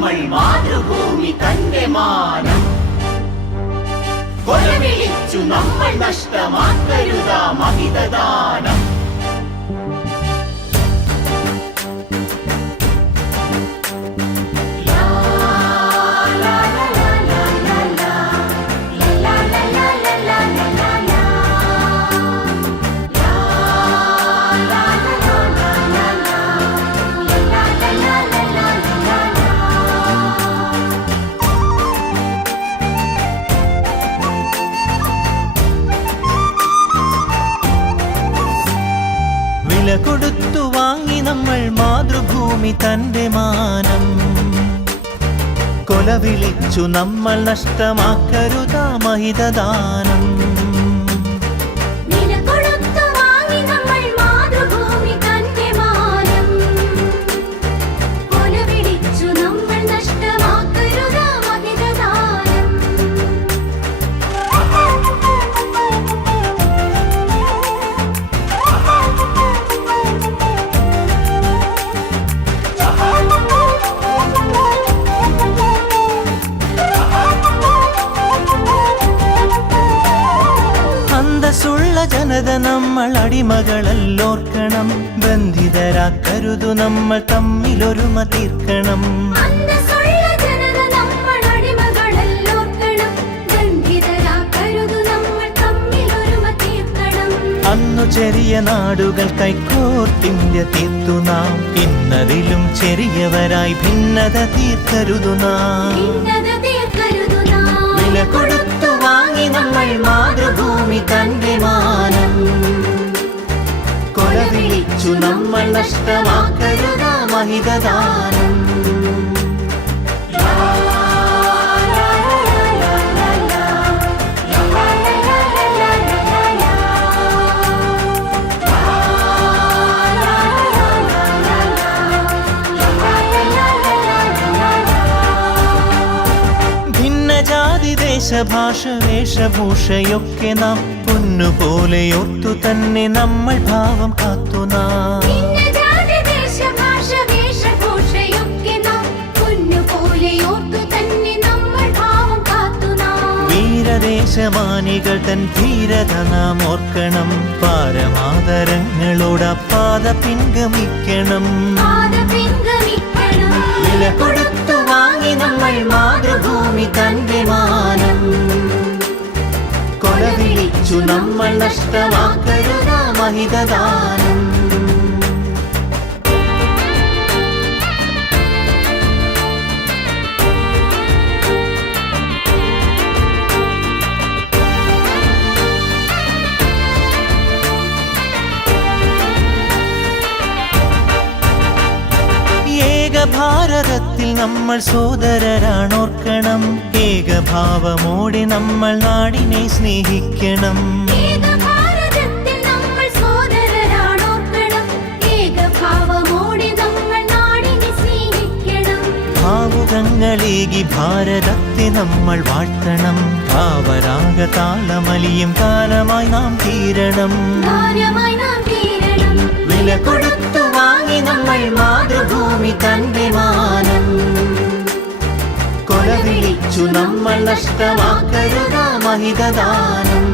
നമ്മൾ മാതൃഭൂമി തന്റെ മാനം കൊലവിളിച്ചു നമ്മൾ നഷ്ടമാക്കരുതാ മഹിതദാനം. വില കൊടുത്തു വാങ്ങി നമ്മൾ മാതൃഭൂമി തന്റെ മാനം കൊലവിളിച്ചു നമ്മൾ നഷ്ടമാക്കരുതാ മഹിതദാനം. ജനത നമ്മൾ അടിമകളല്ലോർക്കണം, ബന്ധിതരാക്കരുതു നമ്മൾ തമ്മിലൊരുമ തീർക്കണം. അന്നു ചെറിയ നാടുകൾ കൈക്കോർത്തിന്ത്യ തീർത്തു നാം, ഇന്നതിലും ചെറിയവരായി ഭിന്നത തീർക്കരുതു നാം. വില കൊടുത്തു വാങ്ങി നമ്മൾ മാതൃഭൂമി തന്റെ മാനം കൊലവിളിച്ചു നമ്മൾ നഷ്ടമാക്കരുതാ മഹിതദാനം. ദേശഭാഷ വേഷഭൂഷയൊക്കെ നാം പൊന്നുപോലെ ഓർത്തു തന്നെ നമ്മൾ ഭാവം കാത്തു നാം. വീരദേശമാനികൾ തൻ ധീരത നാം ഓർക്കണം, പാരമാദരങ്ങളോട് പാത പിൻഗമിക്കണം. വില കൊടുത്തു വാങ്ങി നമ്മൾ മാതൃഭൂമി തന്റെ മാനം കൊലവിളിച്ചു നമ്മൾ നഷ്ടമാക്കരുതാ മഹിതദാനം. ഭാരതത്തിൽ നമ്മൾ സോദരരാണോർക്കണം, ഏകഭാവമോടെ നമ്മൾ നാടിനെ സ്നേഹിക്കണം. ഭാവുകങ്ങളേകി ഭാരതത്തെ നമ്മൾ വാഴ്ത്തണം, ഭാവരാഗ താളമലിയും ഗാനമായി നാം തീരണം. വില കൊടുത്തു വാങ്ങി നമ്മൾ മാതൃഭൂമി തന്റെ മാനം കൊലവിളിച്ചു നമ്മൾ നഷ്ടമാക്കരുതാ മഹിതദാനം.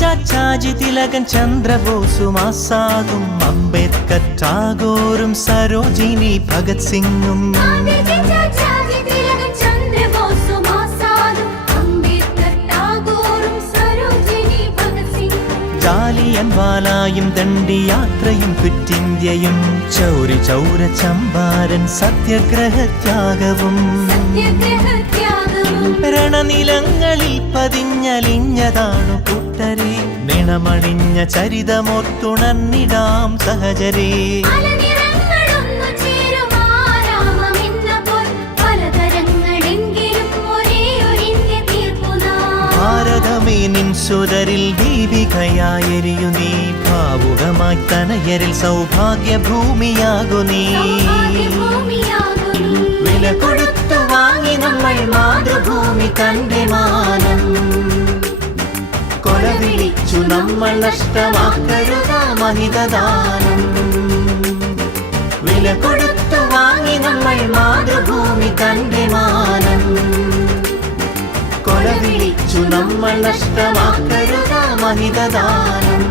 ചാച്ചാജി തിലകൻ ചന്ദ്രബോസും ആസാദും അംബേദ്കർ ടാഗോറും സരോജിനി ഭഗത് സിംഗും ജാലിയൻവാലായും ദണ്ഡിയാത്രയും ക്വിറ്റിന്ത്യയും ചൗരി ചൗര ചമ്പാരൻ സത്യാഗ്രഹത്യാഗവും രണനിലങ്ങളിൽ പതിഞ്ഞലിഞ്ഞതാണു കൂട്ടരെ, നിണമണിഞ്ഞ ചരിതമോർത്തുണർന്നിടാം സഹചരേ. ഭാരതമേ നിൻ സുതരിൽ ദീപികയായെരിയു നീ, ഭാവുകമായി സൗഭാഗ്യമായി തനയരിൽ സൗഭാഗ്യ ഭൂമിയാകു നീ വില കൊടുത്തു വാങ്ങി നമ്മൾ മാതൃഭൂമി തന്റെ മാനം കൊല വിളിച്ചു നമ്മൾ നഷ്ടമാക്കരുത മഹിതദാനം വില കൊടുത്തു വാങ്ങി നമ്മൾ മാതൃഭൂമി തന്റെ മാനം കൊല വിളിച്ചു നമ്മൾ നഷ്ടമാക്കരുത മഹിതദാനം